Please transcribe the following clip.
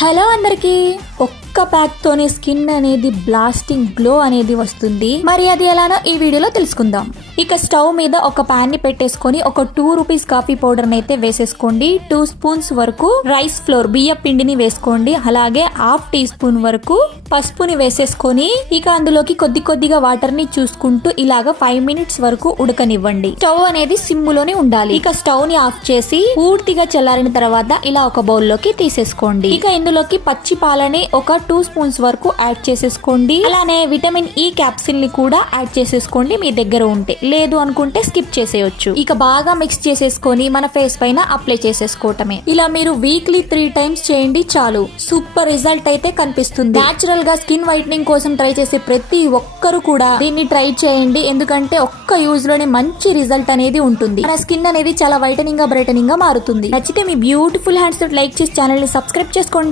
Hello అందరికి, ఒక్క pack తోనే స్కిన్ అనేది బ్లాస్టింగ్ గ్లో అనేది వస్తుంది. మరి అది ఎలానో ఈ వీడియోలో తెలుసుకుందాం. ఇక స్టవ్ మీద ఒక పాన్ ని పెట్టేసుకొని ఒక 2 రూపీస్ కాఫీ పౌడర్ అయితే వేసేసుకోండి. 2 స్పూన్స్ వరకు రైస్ ఫ్లోర్ బియ్య పిండిని వేసుకోండి. అలాగే 1/2 టీ స్పూన్ వరకు పసుపుని వేసేసుకొని ఇక అందులోకి కొద్దిగా వాటర్ ని చూసుకుంటూ ఇలాగా 5 మినిట్స్ వరకు ఉడకనివ్వండి. స్టవ్ అనేది సిమ్ములోనే ఉండాలి. ఇక స్టవ్ ని ఆఫ్ చేసి పూర్తిగా చల్లారిన తర్వాత ఇలా ఒక బౌల్ లోకి తీసేసుకోండి. ఇక ఇందులోకి పచ్చి పాలని ఒక 2 స్పూన్స్ వరకు యాడ్ చేసేసుకోండి. అలానే విటమిన్ ఈ క్యాప్సిల్ ని కూడా యాడ్ చేసేసుకోండి మీ దగ్గర ఉంటే. లేదు అనుకుంటే స్కిప్ చేసేయొచ్చు. ఇక బాగా మిక్స్ చేసేసుకొని మన ఫేస్ పైన అప్లై చేసేసుకోవటమే. ఇలా మీరు వీక్లీ 3 టైమ్స్ చేయండి చాలు. సూపర్ రిజల్ట్ అయితే కనిపిస్తుంది. నేచురల్ గా స్కిన్ వైట్నింగ్ కోసం ట్రై చేసే ప్రతి ఒక్కరు కూడా దీన్ని ట్రై చేయండి. ఎందుకంటే ఒక్క యూజ్ లోనే మంచి రిజల్ట్ అనేది ఉంటుంది. మన స్కిన్ అనేది చాలా వైటనింగ్ గా బ్రైటనింగ్ గా మారుతుంది. నచ్చితే మీ బ్యూటిఫుల్ హ్యాండ్స్ తోటి లైక్ చేసి ఛానల్ ని సబ్స్క్రైబ్ చేసుకోండి.